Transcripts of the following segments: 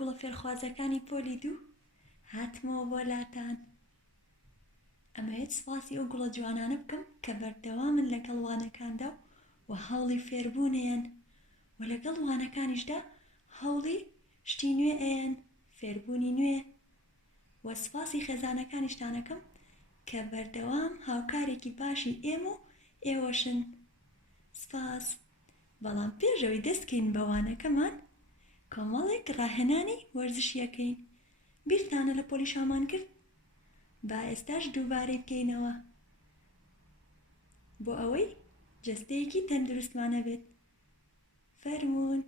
گوڵە فێرخوازەکانی پۆلی دوو هاتمەوە بۆ لاتان. ئەمەوێت سپاسی ئەو گوڵە جوانانە بکەم کە بەردەوامن لەگەڵ وانەکاندا و هەوڵی فێربوونیان و لەگەڵ وانەکانیشدا هەوڵی شتی نوێ ئەیان فێربوونی نوێ و سپاسی خێزانەکانیشتانەکەم کە بەردەوام هاوکارێکی باشی ئێم و ئێوەشن. سپاس. بەڵام پێشەوەی دەستکەین بەوانەکەمان کۆمەڵێک ڕاهێنانی وەرزشیەکەین. بیرتانە لە پۆلی شامان کرد؟ با ئێستاش دووبارەی بکەینەوە بۆ ئەوەی جەستەیەکی تەندروستمانە بێت. فەرموون.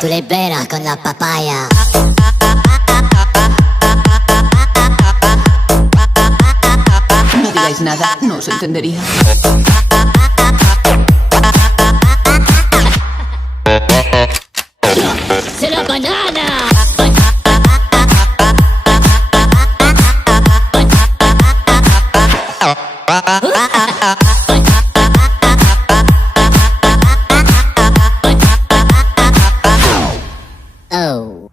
Tú le veras con la papaya. No digáis nada, no os entendería. ¡C'est la banana! Oh.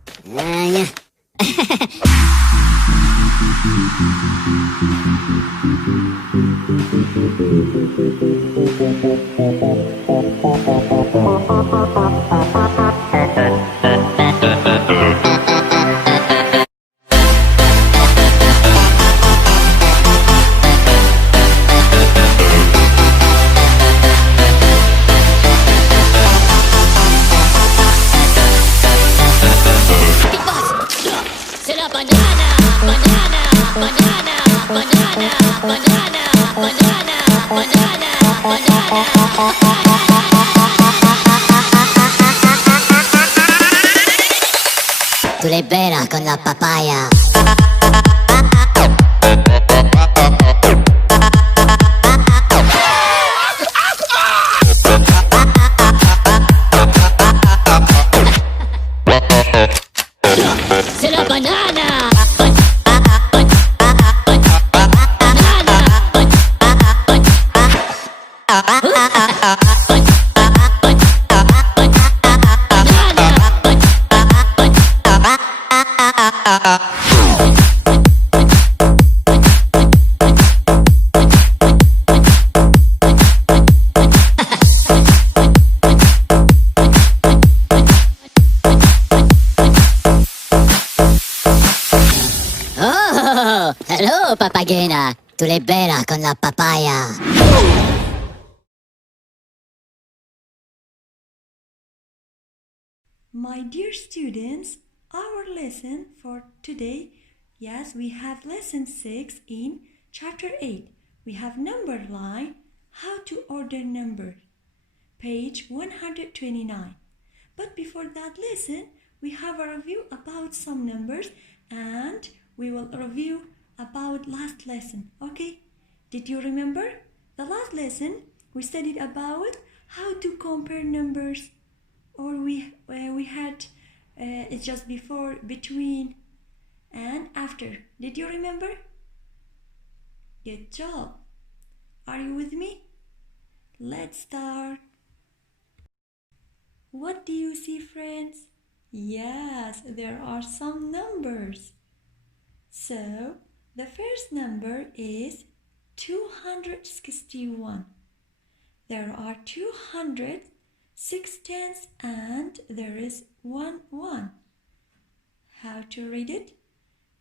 Tú le veras con la papaya. ¡C'est la banana! Oh, hello, papagena. Tú le veras con la papaya. My dear students, our lesson for today, yes, we have lesson 6 in chapter 8. We have number line, how to order numbers, page 129. But before that lesson, we have a review about some numbers and we will review about last lesson, okay? Did you remember? The last lesson, we studied about how to compare numbers. Or we had it's just before, between, and after. Did you remember? Good job. Are you with me? Let's start. What do you see, friends? Yes, there are some numbers. So, the first number is 261. There are 206 tens and there is 1 1. How to read it?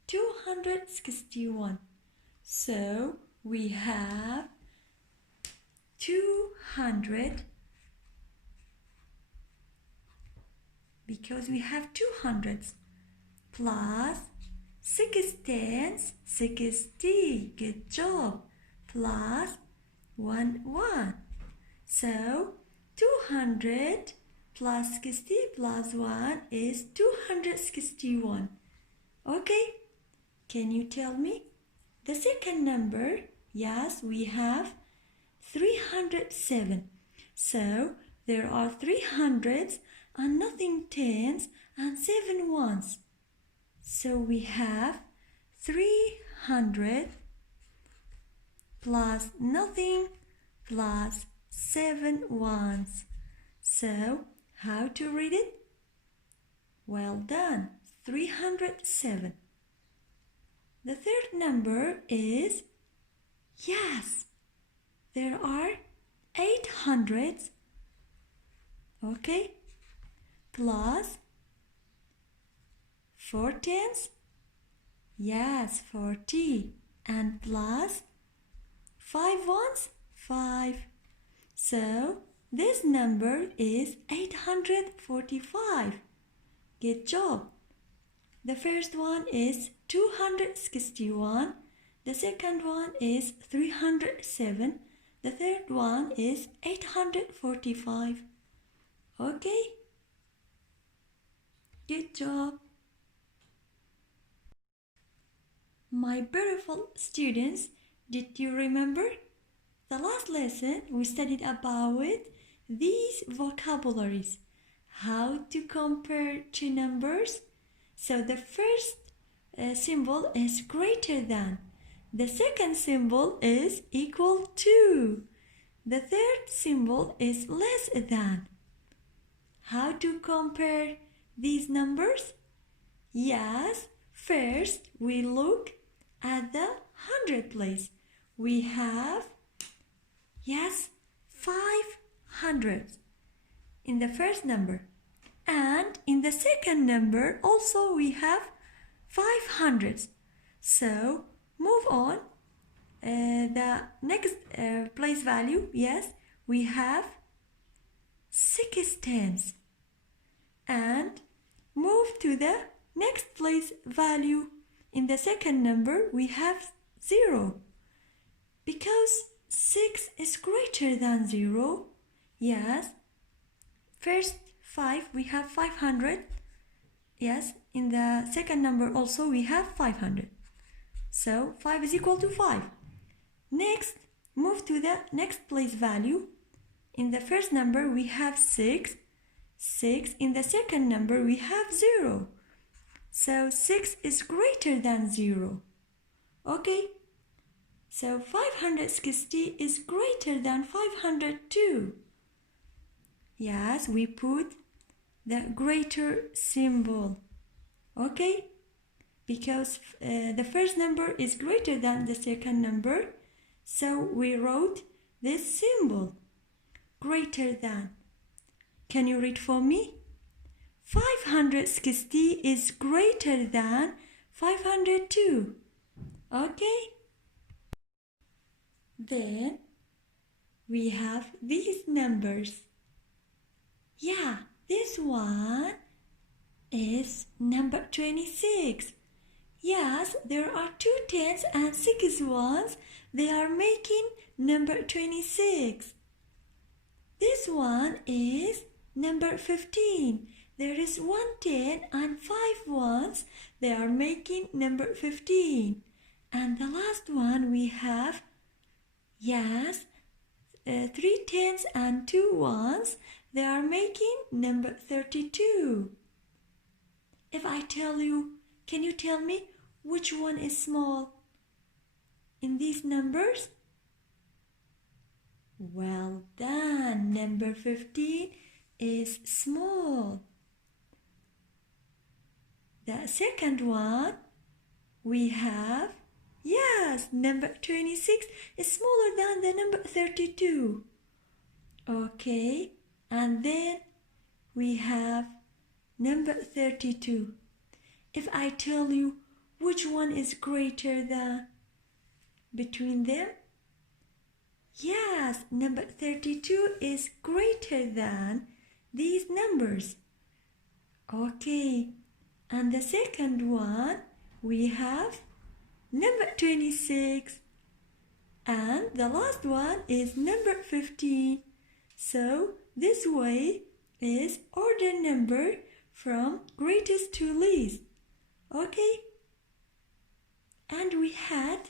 261. So we have 200 because we have 200s plus 6 tens, 60. Good job. Plus 1 1. So 200 plus 60 plus 1 is 261. Okay, can you tell me the second number? Yes, we have 307. So there are 3 hundreds and nothing tens and 7 ones. So we have 300 plus nothing plus 7 ones. So how to read it? Well done. 307. The third number is, yes, there are 8 hundreds, okay, plus 4 tens, yes, 40, and plus 5 ones, 5. So this number is 845. Good job. The first one is 261. The second one is 307. The third one is 845. Okay? Good job. My beautiful students, did you remember? The last lesson we studied about these vocabularies. How to compare two numbers. So the first symbol is greater than. The second symbol is equal to. The third symbol is less than. How to compare these numbers? Yes, first we look at the hundred place. We have, yes, 500 in the first number. And in the second number also we have 500. So move on. The next place value, yes, we have 6 tens. And move to the next place value. In the second number we have 0. Because 6 is greater than 0, yes, first 5 we have 500. Yes, in the second number also we have 500. So 5 is equal to 5. Next, move to the next place value. In the first number we have 6. 6. In the second number we have 0. So 6 is greater than 0. Okay. So 560 is greater than 502. Yes, we put the greater symbol. Okay? Because the first number is greater than the second number, so we wrote this symbol, greater than. Can you read for me? 560 is greater than 502. Okay? Then we have these numbers. Yeah, this one is number 26. Yes, there are 2 tens and 6 ones. They are making number 26. This one is number 15. There is 1 10 and 5 ones. They are making number 15. And the last one we have, yes, 3 tens and 2 ones. They are making number 32. If I tell you, can you tell me which one is small in these numbers? Well done. Number 15 is small. The second one we have, yes, number 26 is smaller than the number 32. Okay, and then we have number 32. If I tell you which one is greater than between them, yes, number 32 is greater than these numbers. Okay, and the second one we have number 26, and the last one is number 15. So this way is order number from greatest to least. Okay? And we had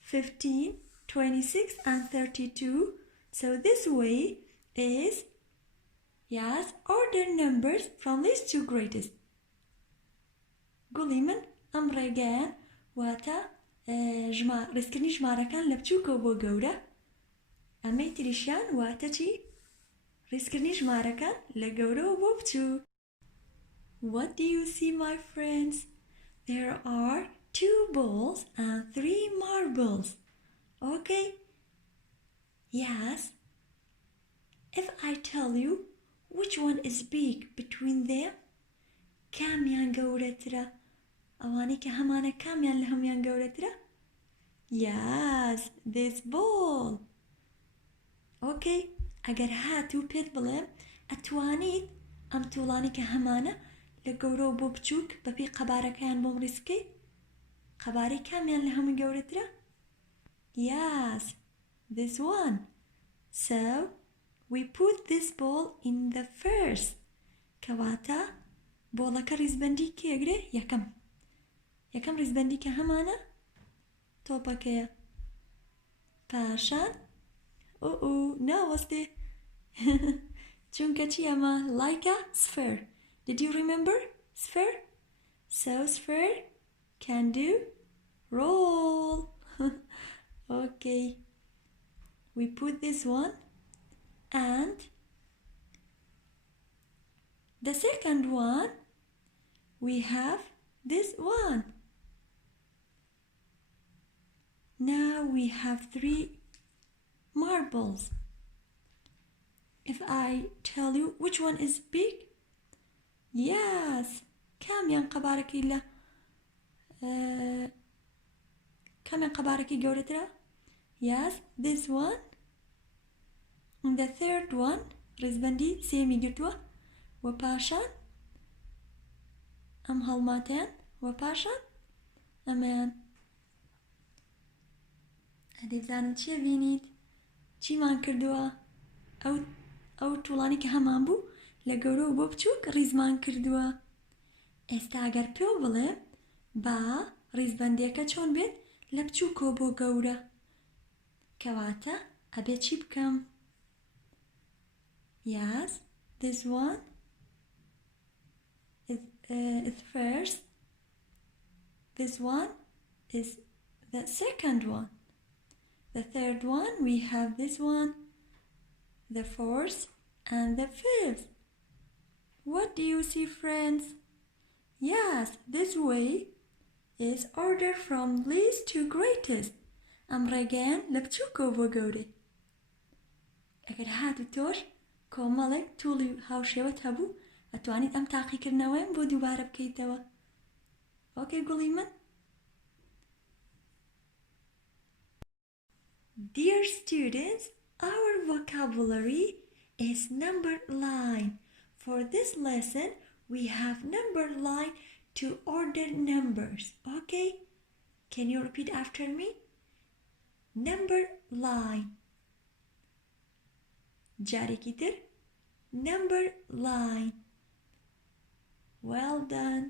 15, 26 and 32. So this way is, yes, order numbers from least to greatest. قولي من أم رجال واتا رسكني جمارة كان لبتوكو بوغورة أمي تريشان واتا تي رسكني جمارة كان لغورة وبوبتو. What do you see, my friends? There are 2 balls and 3 marbles. Okay? Yes. If I tell you which one is big between them, كاميان قورة ترى؟ أواني كهمانا كاميان لهم يان قورة ترى؟ Yes, this ball. Okay, أجر هاتو بيت بلام أتوانيت أم طولاني كهمانا لقورو بوبچوك ببي قبارة كان بومرسكي قباري كاميان لهم قورة ترى؟ Yes, this one. So we put this ball in the first. كواتا بۆڵەکە ڕیزبەندی کێگرێ یەکەم ڕیزبەندی کە هەمانە تۆپەکەیە پاشان ناوەستێ چونکە چی ئەمە like a sphere. Did you remember sphere? So sphere can do roll. Okay, we put this one and the second one we have this one. Now we have 3 marbles. If I tell you which one is big, yes, كم ينقبارك إلا كم ينقبارك جورترا? Yes, this one. And the third one رزبندي سيمي قرتوا وباشان أم هالماتين وباشان أمان. هەدی بزانم چیە بینیت چیمان کردووە ئەو توڵانی کە هەمان بوو لە گەورە و بۆ بچووک ڕیزمان کردووە. ئێستا ئەگەر پێو بڵێ با ڕیزبەندیەکە چۆن بێت لە بچووکۆ بۆ گەورە کەواتە ئەبێ چی بکەم؟ Yes, this one is first. This one is the second one. The third one, we have this one, the fourth, and the fifth. What do you see, friends? Yes, this way is order from least to greatest. أمريكان لبتشوكو بوغوري. أكيد هاتو توش كومالك طولي هاوشيوت هبو أتواني أم تاقي كرنوين بو دوبارة بكيتوا. أوكي قولي من؟ Dear students, our vocabulary is number line. For this lesson, we have number line to order numbers. Okay? Can you repeat after me? Number line. Jari kitir. Number line. Well done.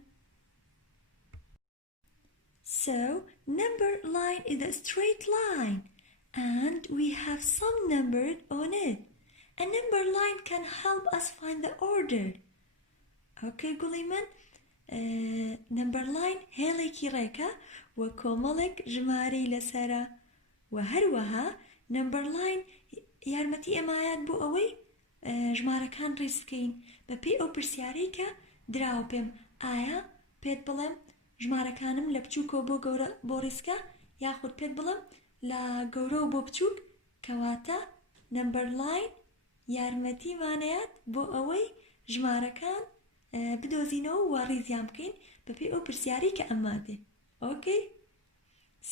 So, number line is a straight line. And we have some numbers on it. A number line can help us find the order. Okay, Guliman? Number line هيليكي ريكا وكومالك جماري لسرا وهروها number line يارمتي امايات بو اوي جمارة كان ريسكين ببي او برسياريكا دراو بيم آيا بيت بلم جمارة كانم لبچوكو بو گورا بوريسكا ياخد بيت بلم لا گەورە و بۆ بچووک کەواتە نمبەر لاین یارمەتیمانەیەت بۆ ئەوەی ژمارەکان بدۆزینەوە و ڕیزیان بکەین بەپێی ئەو پرسیاری کە ئەمادێ. Okay?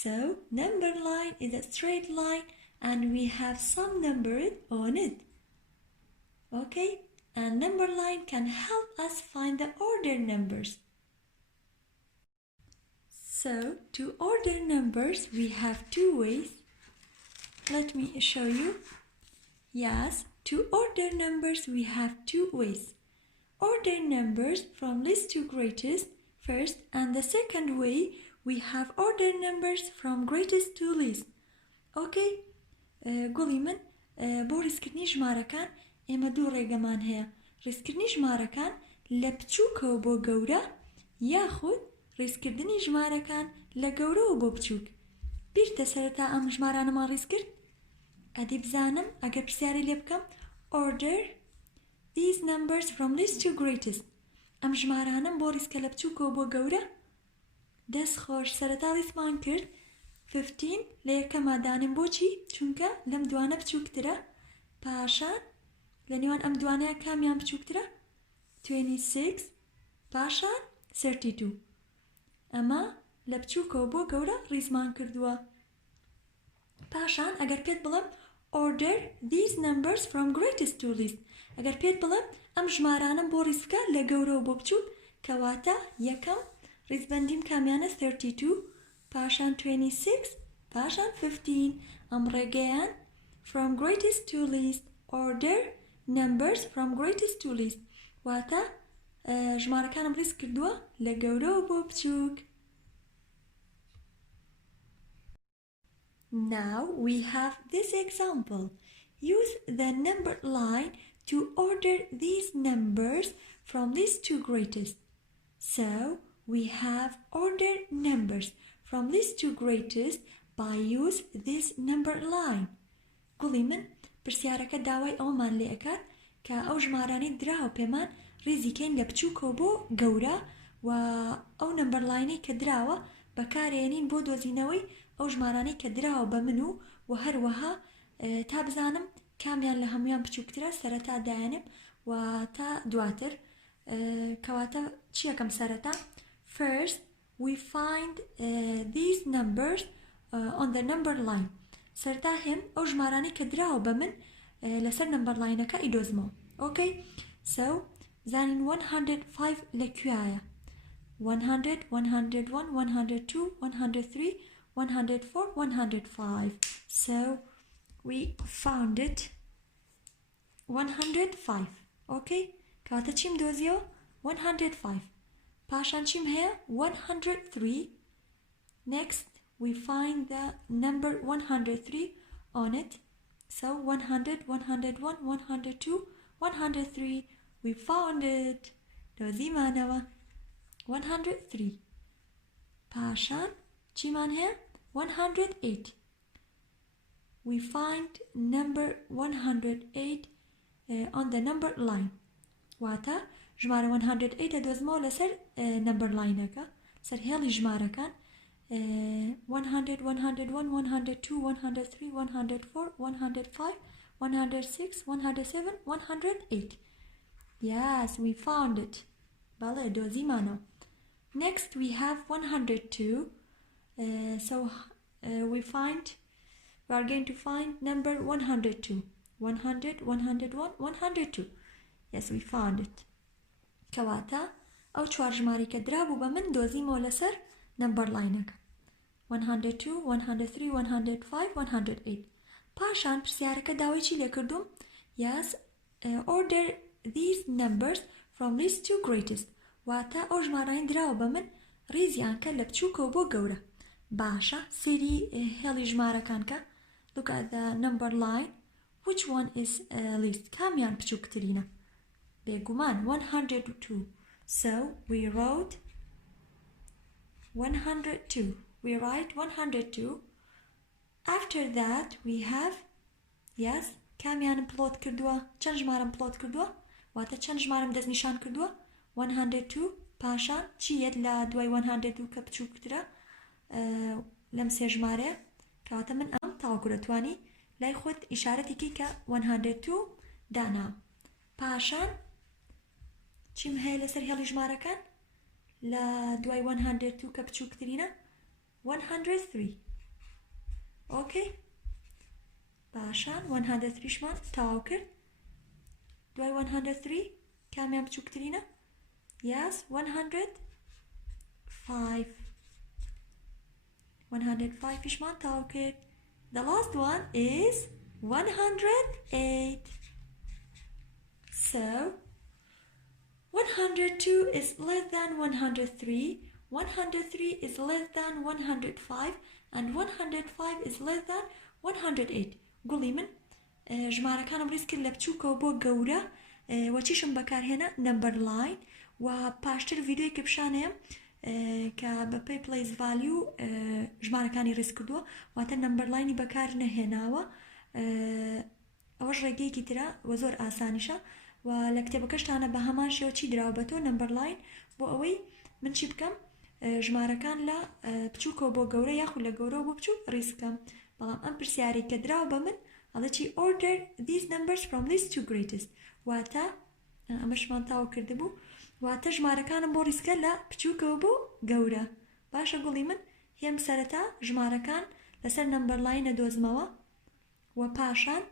So, number line is a straight line and we have some numbers on it. Okay? And number line can help us find the order numbers. So, to order numbers, we have 2 ways. Let me show you. Yes, to order numbers, we have 2 ways. order numbers from least to greatest first, and the second way we have order numbers from greatest to least. Okay? گوڵی من بۆ ڕیزکردنی ژمارەکان ئێمە دوو ڕێگەمان هەیە. ڕیزکردنی ژمارەکان لە بچووکەوە بۆ گەورە یاخود ڕیزکردنی ژمارەکان لە گەورەوە بۆ بچووک. بیرتە سەرەتا ئەم ژمارانەمان ڕیز کرد؟ ئەدی بزانم ئەگەر پرسیاری لێ بکەم order these numbers from least to greatest. ئەم ژمارانم بۆ ڕیزکە لە بچووکەوە بۆ گەورە دەست خۆش سەرەتا ڕیزمان کرد 15 لە یەکەما دانم بۆچی؟ چونکە لەم دوانە بچووکترە پاشان لە نێوان ئەم دوانەیە کامیان بچووکترە 26 پاشان 32 ئەمە لە بچووکەوە بۆ گەورە ڕیزمان کردووە. پاشان ئەگەر پێت بڵم order these numbers from greatest to least. ئەگەر پێت بڵم ئەم ژمارانم بۆ ڕیز بکە لە گەورەوە بۆ بچووک کەواتە یەکەم ڕیزبەندیم کامیانە 32 پاشان 26 پاشان 15 ئەم ڕێگەیان from greatest to least order numbers from greatest to least واتە ژمارەکانم ڕیز کردووە لە گەورەوە بۆ بچووک. Now we have this example. Use the number line to order these numbers from least to greatest. So we have order numbers from least to greatest by use this number line. گوڵی من پرسیارەکە داوای ئەومان لێ ئەکات کە ئەو ژمارانەی دراوە پێمان ڕیزیکەین لە بچووکەوە بۆ گەورە و ئەو نمبەر لاینەی کە دراوە بەکارێنین بۆ دۆزینەوەی ئەو ژمارانەی کە دراوە بە من و هەروەها تا بزانم کامیان لە هەمویان بچووکترە سەرەتا دایانم و تا دواتر کەواتە چیەکەم سەرەتا first we find these numbers on the number line. سەرەتا هێم ئەو ژمارانەی کە دراوە بە من لەسەر نمبەر لاینەکە ئیدۆزمەوە. Okay? So زانین 105 لەکوێیە 100 101 102 103 104 105. So we found it 105. Okay? کاتە چیم دۆزیەوە 105 پاشان چیم هەیە 103. Next we find the number 103 on it. So 100 101 102 103 we found it. دۆزیمانەوە 103 پاشان چیمان هەیە 108. We find number 108 on the number line. واتە ژمارە 108 دۆزمەوە لەسەر نمبەر لاینەکە سەر هێڵی ژمارەکان 100 101 102 103 104 105 106 107 108. Yes, we found it. بەڵێ دۆزیمانەوە. Next we have 102. So we are going to find number 102. 100 101 102. Yes, we found it. کەواتە ئەو چوار ژماری کە درابوو بە من دۆزیمەوە لەسەر نمبەر لاینەکە 102 103 105 108. پاشان پرسیارەکە داوای چی لێ کردوم؟ Yes, order these numbers from least to greatest. واتە ئەو ژمارانی دراوە بە من ڕیزیان کە لە بچووکەوە بۆ گەورە. باشە سێری هێڵی ژمارەکان کە look at the number line. Which one is least? کامیان بچووکترینە؟ بێگومان 102. So we wrote 102. We write 102. After that we have yes کامیانم پلۆت کردووە چەند ژمارەم پلۆت کردووە واتە چەند ژمارەم دەستنیشان کردووە 102 پاشان چیەت لە دوای 102 کە بچووکترە لەم سێ ژمارەیە کەواتە من ئەم تاوەکو دەتوانی لای خۆت ئیشارەتێکی کە 102 دانا. پاشان چیم هەیە لەسەر هێڵی ژمارەکان لە دوای 102 کە بچووکترینە 103. Okay? پاشان 103 شمان تاو کرد دوای 103 کامیان بچووکترینە Yes 105. 105 شمان تاو کرد. The last one is 108. So 102 is less than 103, 103 is less than 105, and 105 is less than 108. قولي من ژمارەکانم ڕیز کرد لە بچووکەوە بۆ گەورە وەچیشم بەکارهێنا نمبەر لاین و پاشتر ڤیدیۆیەکی پیشانەیە کە بە پێی پلیس ڤالیو ژمارەکانی ڕیز کردووە واتە نمبەر لاینی بەکار نەهێناوە ئەوەش ڕێگەیەکی ترە و زۆر ئاسانیشە و لە کتێبەکەشتانە بە هەمان شێوە چی دراوە بە تۆ نمبەر لاین بۆ ئەوەی من چی بکەم ژمارەکان لە بچووکەوە بۆ گەورە یاخود لە گەورە بۆ بچووک ڕیز بکەم بەڵام ئەم پرسیاری کە دراوە بە من ئەڵە چی order these numbers from least to greatest واتە ئەمەشمان تاوە کردبوو واتە ژمارەکانم بۆ ڕیزکە لە بچووکەوە بۆ گەورە باشە گوڵی من هێم سەرەتا ژمارەکان لەسەر نمبەر لاینە دۆزمەوە و پاشان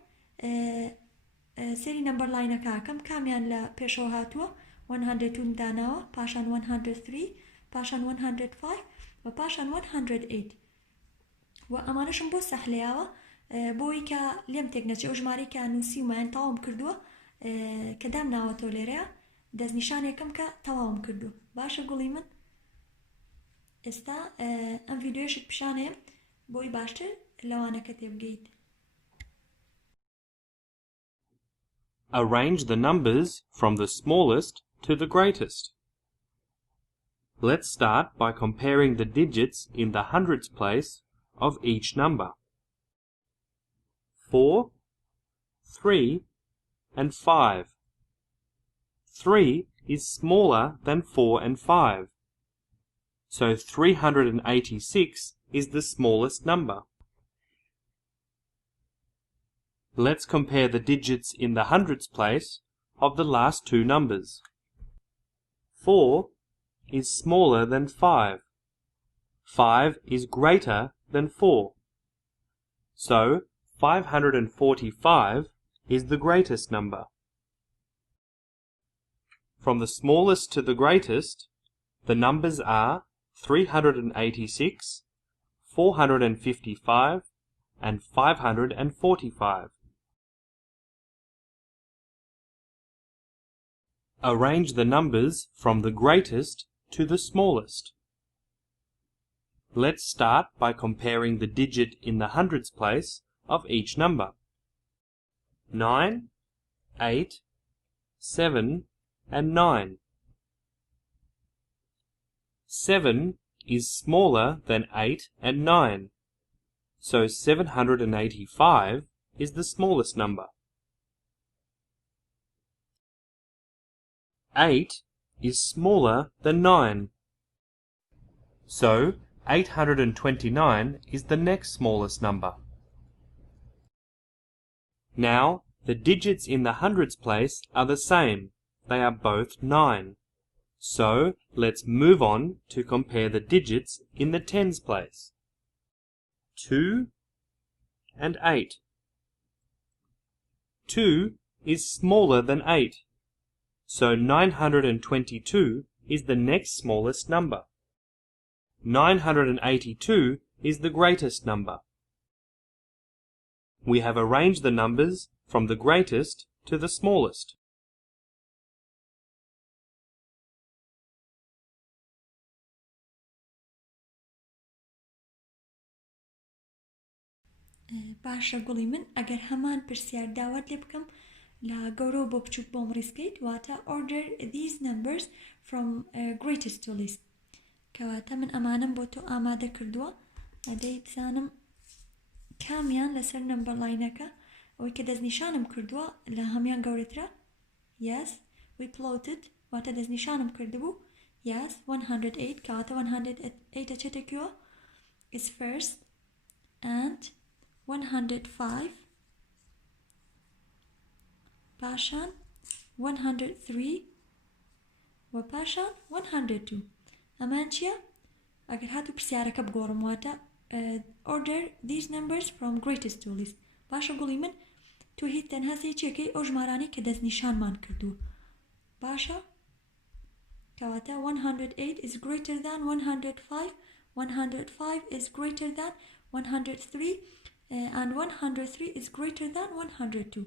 سێری نمبەر لاینەکەکەم کامیان لە پێشەوە هاتووە 102 داناوە پاشان 103 پاشان 105 و پاشان 108 و ئەمانەشم بۆ سەحلەیەوە بۆی کە لێم تێک نەچێ ئەو ژمارەی کە نووسی ومایان تەواوم کردووە کە دام ناوەتەوە لێرەیە دەستنیشانێکم کە تەواوم کردو باشە گوڵی من ئێستا ئەم ڤیدیۆشت پیشانەیە بۆی باشتر لەوانە کە تێبگەیت. Arrange the numbers from the smallest to the greatest. Let's start by comparing the digits in the hundreds place of each number. 4, 3, and 5. 3 is smaller than 4 and 5. So 386 is the smallest number. Let's compare the digits in the hundreds place of the last two numbers. 4 is smaller than 5. 5 is greater than 4. So 545 is the greatest number. From the smallest to the greatest, the numbers are 386, 455, and 545. Arrange the numbers from the greatest to the smallest. Let's start by comparing the digit in the hundreds place of each number. 9, 8, 7, and 9. 7 is smaller than 8 and 9, so 785 is the smallest number. 8 is smaller than 9, so 829 is the next smallest number. Now, the digits in the hundreds place are the same. They are both 9. So, let's move on to compare the digits in the tens place. 2 and 8. 2 is smaller than 8. So 922 is the next smallest number. 982 is the greatest number. We have arranged the numbers from the greatest to the smallest. باشە گوڵی من ئەگەر هەمان پرسیار داوات لێ بکەم لە گەورە بۆ بچووک بۆم ڕیزکەیت واتە order these numbers from greatest to least کەواتە من ئەمانم بۆ تۆ ئامادە کردووە ئەدەی بزانم کامیان لەسەر نمبەر لاینەکە ئەوەی کە دەستنیشانم کردووە لە هەمیان گەورەترە yes we plotted واتە دەستنیشانم کردبوو yes 108 کەواتە 108 ئەچێتێکیوە is first and 105 پاشان 103 و پاشان 102 ئەمان چییە؟ ئەگەر هاتو پرسیارەکە بگۆڕم واتە order these numbers from greatest to least باشە گوڵی من تۆ هیچ تەنها سێچێکەی ئەو ژمارانەی کە دەستنیشانمان کردووە باشە کەواتە 108 is greater than 105 105 is greater than 103 and 103 is greater than 102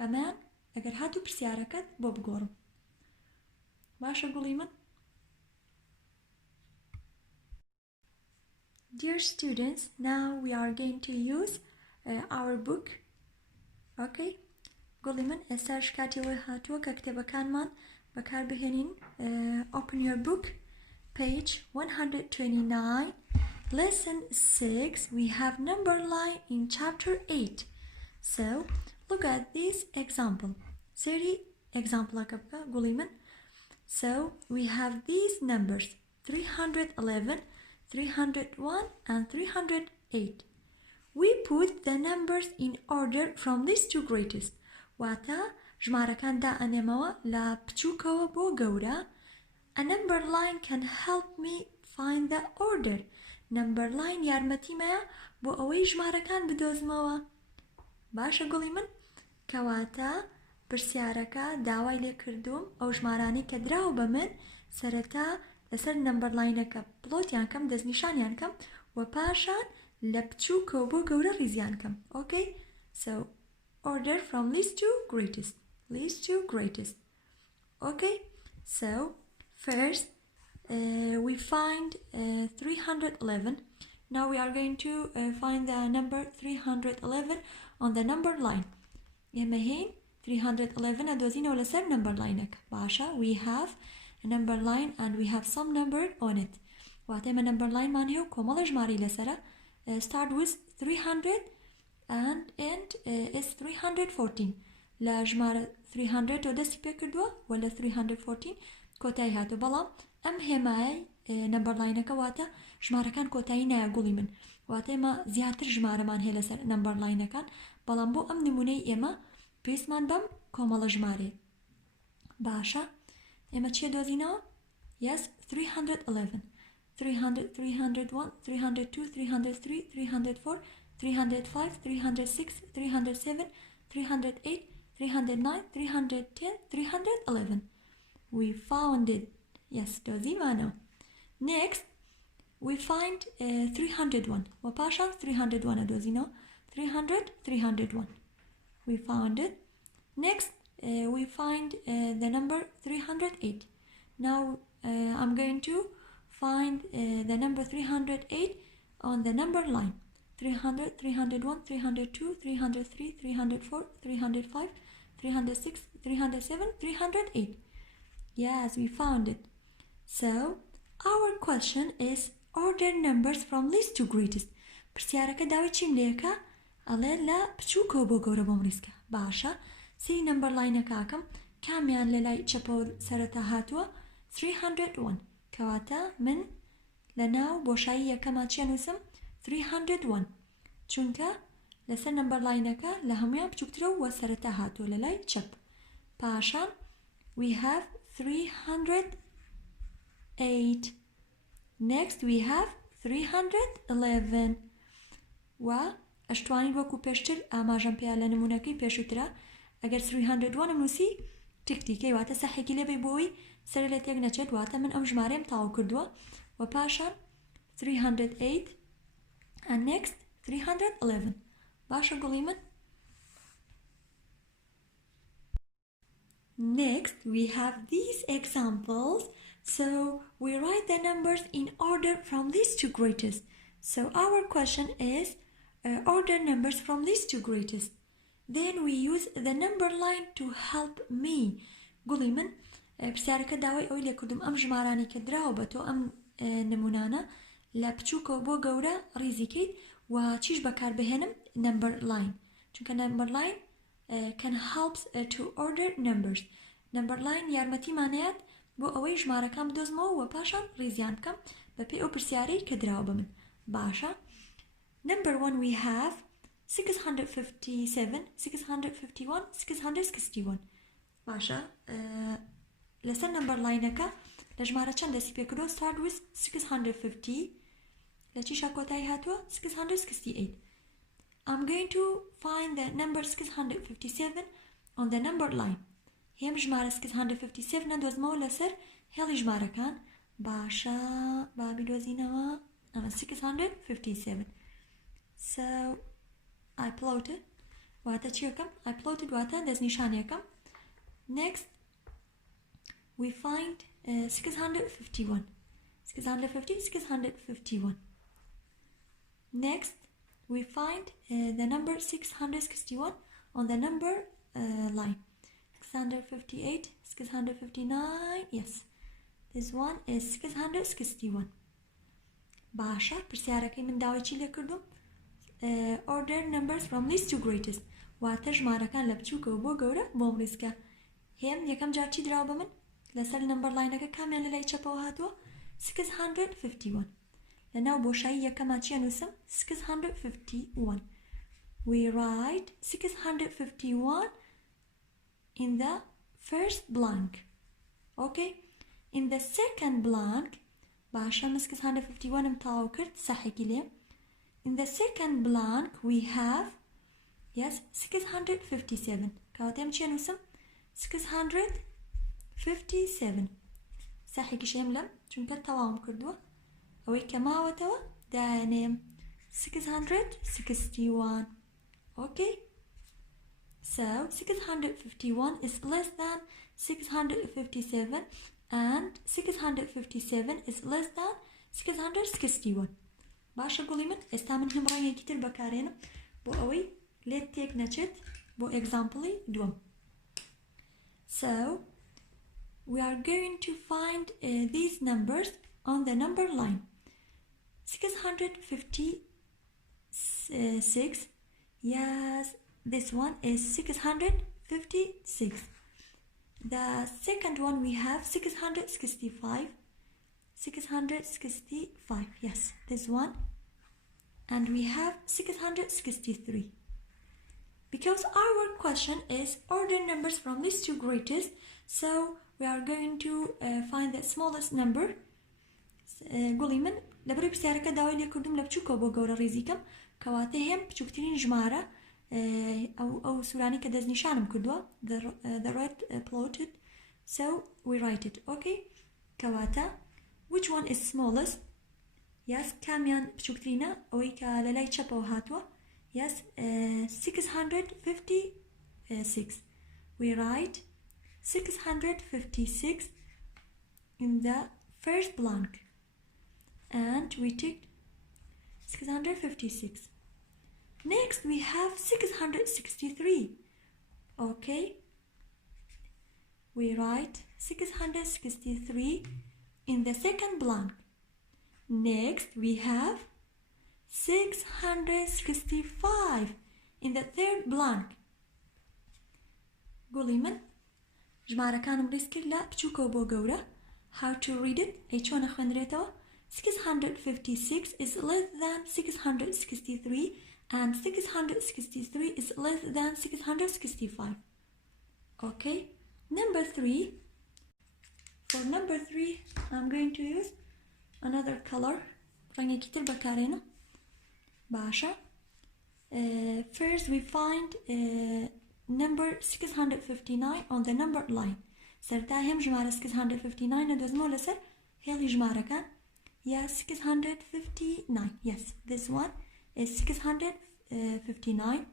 ئەمان ئەگەر هاتو پرسیارەکەت بۆ بگۆڕم باشە گوڵی من. Dear students, now we are going to use our book. Okay? گوڵی من ئێستاش کاتی وەی هاتووە کە کتێبەکانمان بەکاربهێنین. Open your book, page 129, lesson 6. We have number line in chapter 8. So, look at this example. Seri example akabka گوڵی من. So, we have these numbers 311, 301 and 308. We put the numbers in order from least to greatest. واتە ژمارەکان دائەنێمەوە لە بچووکەوە بۆ گەورە. A number line can help me find the order. Number line یارمەتیمەیە بۆ ئەوەی ژمارەکان بدۆزمەوە. باشە گوڵی من؟ کەواتە پرسیارەکە داوای لێ کردوم ئەو ژمارانی کە دراوە بە من سەرەتا لەسەر نمبەر لاینەکە پڵۆتیان کەم دەستنیشانیان کەم و پاشان لە بچووکەوە بۆ گەورە ڕیزیان کەم. Okay? So, order from least to greatest. Least to greatest. Okay? So, first we find 311. Now we are going to find the number 311 on the number line. يمهين 311 أدوزينه لسر number line. باشا, we have a number line and we have some number on it. واتما number line معناه كمال جماري لسرة. Start with 300 and end is 314. لا جمار 300 ودستي بيكردوا ولا 314 كوتاي هاتو بلام ام هماي نمبر لاين كواتا جمارة كان كوتاي نايا قولي من واتا ما زياتر جمارة مان هي لسر نمبر لاين كان بلام بو ام نموني اما بيس مان بم كومال جماري. باشا اما چه دوزينا؟ Yes, 311 300 301 302 303 304 305 306 307 308 309 310 311. We found it. Yes, dozimano. Next, we find 301. Wapasha 301 dozino. 300 301. We found it. Next, we find the number 308. Now I'm going to find the number 308 on the number line. 300, 301, 302, 303, 304, 305, 306, 307, 308. Yes, we found it. So, our question is order numbers from least to greatest. پرسیارەکە داوای چیم لێکە؟ ئەڵێ لە بچووکەوە بۆ گەورە بۆم ریسکە. باشە، سری نمبەر لاینەکەکەم کامیان لە لای چەپەوە سەرەتا هاتووە 301. کەواتە من لە ناو بۆشایی یەکەما چێ نووسم 301 چونکە لەسەر نمبەر لاینەکە لە هەمویان بچووکترە و سەرەتا هاتووە لە لای چەپ. پاشان we have 308. Next we have 311. و ئەشتوانین وەکو پێشتر ئاماژەم پێیا لە نمونەکەی پێشووترە ئەگەر 301 نووسی تیکتیکەی واتە سەحێکی لێبێ بۆی سەر لە تێک نەچێت واتە من ئەم ژمارەم تاو کردووە و پاشان 308 and next 311. باشە گوڵی من. Next we have these examples. So we write the numbers in order from least to greatest. So our question is order numbers from least to greatest. Then we use the number line to help me. گوڵی من پرسیارەکە داوای ئەوی لێ کردم ئەم ژمارانی کە دراوە بە تۆ ئەم نمونانە لە بچووکەوە بۆ گەورە ڕیزیکەیت و چیش بەکاربهێنم number line چونکە number line can help to order numbers. Number line یارمەتیمانەیەت بۆ ئەوەی ژمارەکان بدۆزمەوە و پاشان ڕیزیان بکەم بەپێی ئەو پرسیارەی کە دراوە بە من. باشە. Number 1 we have 657 651 661. باشە. لەسەر نمبەر لاینەکە لە ژمارە چەند دەستی پێکردووە start with 650 لە چیشا کۆتایی هاتووە 668. I'm going to find the number 657 on the number line. هێم ژمارە 657 نەدۆزمەوە لەسەر هێڵی ژمارەکان. باشە بابی دۆزینەوە ئەمە 657. So I plotted واتە چیەکەم؟ I plotted واتە دەستنیشانیەکەم. Next we find 651. 650, 651. Next, we find the number 661 on the number line. 658, 659, yes. This one is 661. باشا پرسیارەکەی من داوای چی لێ کردوم؟ Order numbers from least to greatest. واتە ژمارەکان لە بچووکەوە بۆ گەورە بۆم ڕیزکە. هێم یەکەم جار چی دراوە بە من؟ لەسەر نمبەر لاینەکە کامیان لە لای چەپەوە هاتووە؟ 651. لەناو بۆشایی یەکەمان چیە نووسم؟ 651. We write 651 in the first blank. Okay? In the second blank, باشا من 651 تاو کرد ساحێکی لێ. In the second blank we have, yes, 657. کاواتێم چیە نووسم؟ 657. ساحێکی شێم لەم چونکە تەواوم کردووە. ئەوەی کە ماوەتەوە دایانێم 661. Okay? So 651 is less than 657 and 657 is less than 661. باشە گوڵی من ئێستا من هەم ڕەنگێکی تر بەکارێنم بۆ ئەوەی لێت تێک نەچێت بۆ ئێگزامپڵی دووەم. So we are going to find these numbers on the number line. 656, yes, this one is 656. The second one we have 665. 665, yes, this one. And we have 663. Because our question is order numbers from least to greatest, so we are going to find the smallest number. قولي من لبري بسيارك داوي لي كردم لبچوكو بو گورا ريزيكم كواتي هم بچوكترين جمارة أو سوراني كدز نشانم كدوا the red plotted, so we write it. Okay, كواتا which one is smallest? Yes, كاميان بچوكترينا أوي كاللاي چپو هاتوا. Yes, 656. We write 656 in the first blank. And we ticked 656. Next we have 663. Okay, we write 663 in the second blank. Next we have 665 in the third blank. قولي من جمارة كانم ريسكر لا بچوكو بو گورا. How to read it? أي چون أخوانريتوا 656 is less than 663 and 663 is less than 665. Okay, number 3. For number 3 I'm going to use another color. رنگی كتير بكارينو باشا. First we find number 659 on the number line. سرتا هم جمارة 659 ندوزمو لسر هيلي جمارة كان. Yeah, 659. Yes, this one is 659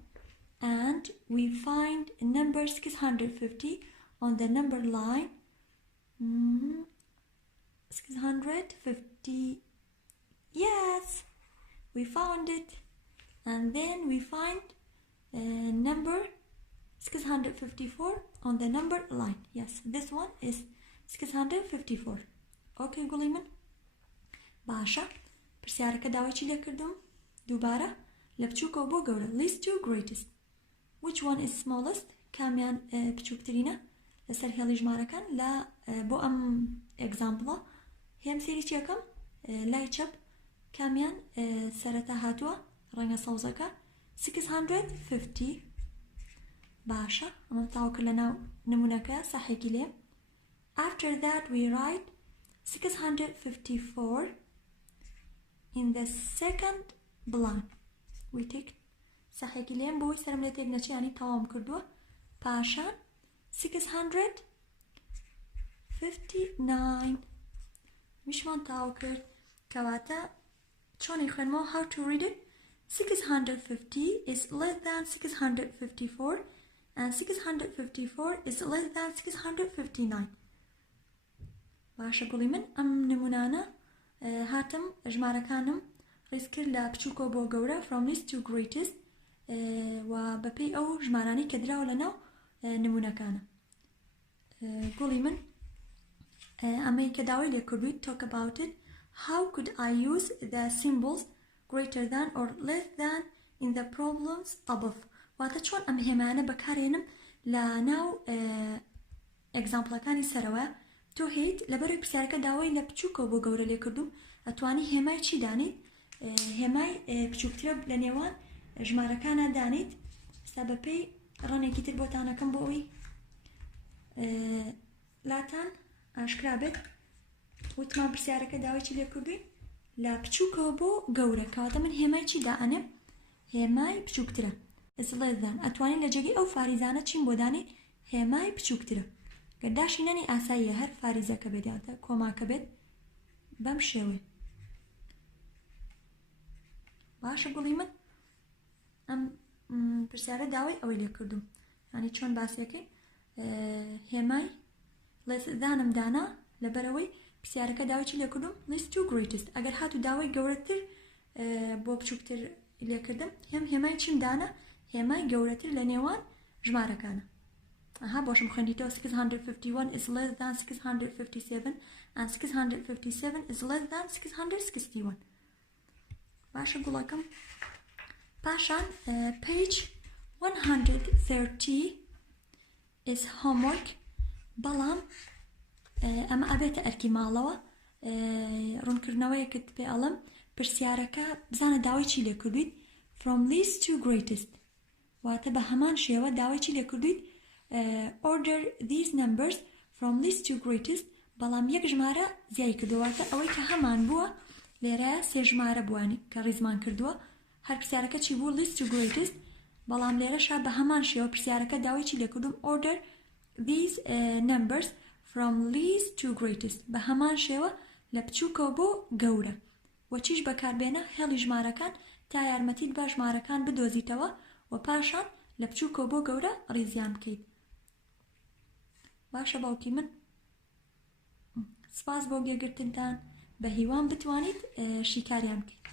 and we find number 650 on the number line. 650. Yes, we found it. And then we find number 654 on the number line. Yes, this one is 654. Okay, Guliman. باشا پرسیارەکە داوای چی لێ کردم؟ دووبارە لە بچووکەوە بۆ گەورە least to greatest. Which one is smallest? کامیان بچووکترینە لەسەر هێڵی ژمارەکان لە بۆ ئەم ئێگزامپڵە هێم سێری چیەکەم لای چەپ کامیان سەرەتا هاتووە ڕەنگە سەوزەکە 650. باشە ئەمە تاو کرد لەناو نمونەکە ساحێکی لێ. After that we write 654 in the second blank. We take ساحێکی لێم بۆی سەرم لێ تێک نەچی ینی تەواوم کردووە. پاشان 659 میشمان تاو کرد کەواتە چۆنی خوێنمەوە how to read it. 650 is less than 654 and 654 is less than 659. باشە گوڵی من ئەم نمونانە هاتم ژمارەکانم ڕێز کرد لە بچووکۆ بۆ گەورە from least to greatest و بەپێی ئەو ژمارانەی کە دراوە لەناو نمونەکانە گوڵی من ئەمەی کە داوای لێ کردویت talk about it how could I use the symbols greater than or less than in the problems above واتە چۆن ئەم هێمانە بەکارێنم لە ناو ئەگزامپڵەکانی سەرەوە تۆ هیت لەبەرەوەی پرسیارەکە داوای لە بچووکە بۆ گەورە لێ کردوم ئەتوانی هێمای چی دانیت هێمای بچووکترە لە نێوان ژمارەکانە دانیت ستا بەپێی ڕەنێکی تر بۆتانەکەم بۆ ئەوی لاتان ئاشکرا بێت وتمان پرسیارەکە داوای چی لێ کردووی لە بچووکەوە بۆ گەورە کەواتە من هێمای چی دائەنێم هێمای بچووکترە ئەسڵێدان ئەتوانین لە جێگەی ئەو فاریزانە چیم بۆ دانیت هێمای بچووکترە گەرداشینەنی ئاساییە هەر فاریزەکە بێت یاتە کۆماکە بێت بەم شێوێ باشە گوڵی من ئەم پرسیارە داوای ئەوەی لێ کردوم ینی چۆن باسیەکەی هێمای لەدانم دانا لەبەرەوەی پرسیارەکە داوای چی لێ کردوم least to greatest ئەگەر هاتو داوای گەورەتر بۆ بچووکتر لێکردم هێمای چیم دانا هێمای گەورەتر لە نێوان ژمارەکانە ئەها بۆشم خوێندیتەوە 651 is less than 657 and 657 is less than 661 باشە گوڵەکەم پاشان page 130 is homework بەڵام ئەمە ئەبێتە ئەرکی ماڵەوە ڕوونکردنەوەیەکت پێ ئەڵم پرسیارەکە بزانە داوای چی لێ کردویت from least to greatest واتە بە هەمان شێوە داوای چی لێ کردویت order these numbers from least to greatest بەڵام یەک ژمارە زیای کردوواتە ئەوەی کە هەمان بووە لێرە سێ ژمارە بوانی کە ڕیزمان کردووە هەر پرسیارەکە چی بوو least to greatest بەڵام لێرەشا بە هەمان شێوە پرسیارەکە داوای چی لێ کردوم order these numbers from least to greatest بە هەمان شێوە لە بچووکەوە بۆ گەورە وە چیش بەکاربێنە هێڵی ژمارەکان تا یارمەتیت بە ژمارەکان بدۆزیتەوە و پاشان لە بچووکەوە بۆ گەورە ڕیزیان بکەیت باشە باوکی من سپاس بۆ گێگرتنتان بە هیوان بتوانیت شیکاریان بکەیت